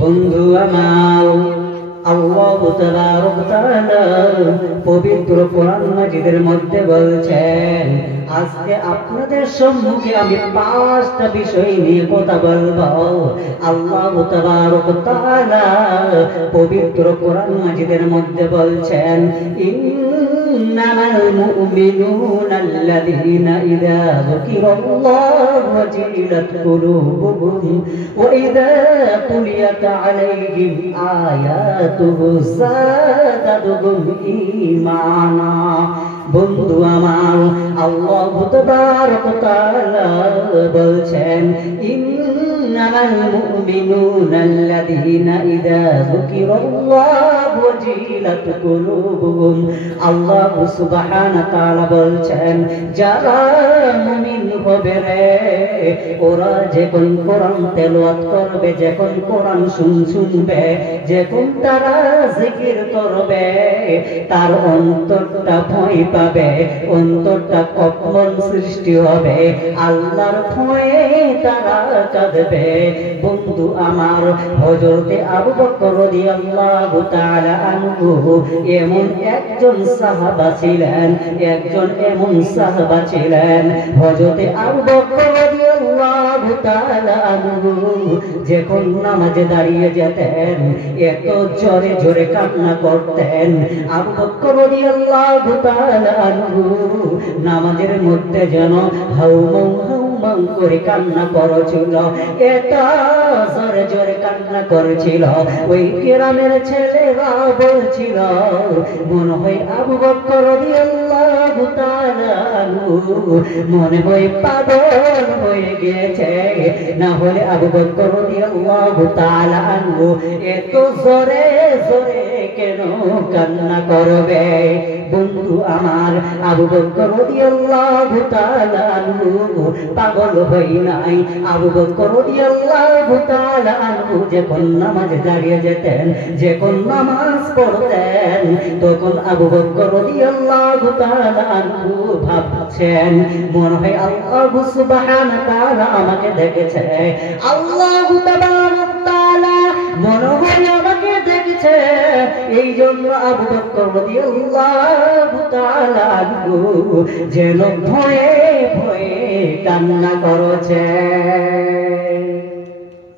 বন্ধু আমার, আল্লাহ তাবারক ওয়া তাআলা পবিত্র কোরআন মাজিদের মধ্যে বলছেন, আজকে আপনাদের সম্মুখে আমি 5টা বিষয় নিয়ে কথা বলবো। আল্লাহ তাবারক ওয়া তাআলা পবিত্র কোরআন মাজিদের মধ্যে বলছেন, ইন্নামাল মুমিনুনা আল্লাযীনা ইযা যুকিরাল্লাহু ওয়াজিলাত কুলুবুহুম ওয়া ইযা তুলিয়াত আলাইহিম আয়াতুহু যাদাতুহুম ঈমানা। বন্ধু আমার, আল্লাহ তাবারক ওয়া তাআলা বলছেন, ইন্নামাল মুমিনুনা আল্লাযীনা ইযা যুকিরাল্লাহু ওয়াজিলাত কুলুবুহুম। আল্লাহ সুবহানাহু ওয়া তাআলা বলছেন, যারা মুমিন হবে রে, ওরা যখন কোরআন তেলাওয়াত করবে, যখন কোরআন শুনবে, যখন তারা জিকির করবে, তার অন্তরটা ভয় পাবে, অন্তরটা কম্পন সৃষ্টি হবে, আল্লাহর ভয়ে তারা কাঁদবে। বন্ধু আমার, হযরতে আবু বকর রাদিয়াল্লাহু তাআলা আনহু এমন একজন সাহাবা ছিলেন, একজন এমন সাহাবা ছিলেন, হযরতে আবু বকর রাদিয়াল্লাহু তাআলা আনহু যখন নামাজে দাঁড়িয়ে যেতেন, এত জোরে জোরে কান্না করতেন। আবু বকর রাদিয়াল্লাহু তাআলা আনহু নামাজের মধ্যে যেন হাউমাউ হাউমাউ করে কান্না করেছিল, এত জোরে জোরে কান্না করেছিল। ওই গ্রামের ছেলেরা বলছিল, মনে হয় আবু বকর রাদিয়াল্লাহু তাআলা আনহু মনে হয় পাগল হয়ে গেছে, না হলে আবু বকর রাদিয়াল্লাহু তাআলা আনহু এত জোরে জোরে কেন কান্না করবে? বন্ধু আমার, আবু বকর রাদিয়াল্লাহু তাআলা আনহু পাগল হই নাই। আবু বকর রাদিয়াল্লাহু তাআলা আনহু যখন নামাজে দাঁড়িয়ে যেতেন, যখন নামাজ পড়তেন, তখন আবু বকর রাদিয়াল্লাহু তাআলা আনহু ভাবছেন, মনে হয় আল্লাহ সুবহানাহু ওয়া তাআলা আমাকে দেখেছে, আল্লাহ তাবারক ওয়া তাআলা মনে হয় আমাকে দেখেছে, এই জন্য আবু বকর রাদিয়াল্লাহু তাআলা আনহু যেন ভয়ে ভয়ে কান্না করেছে।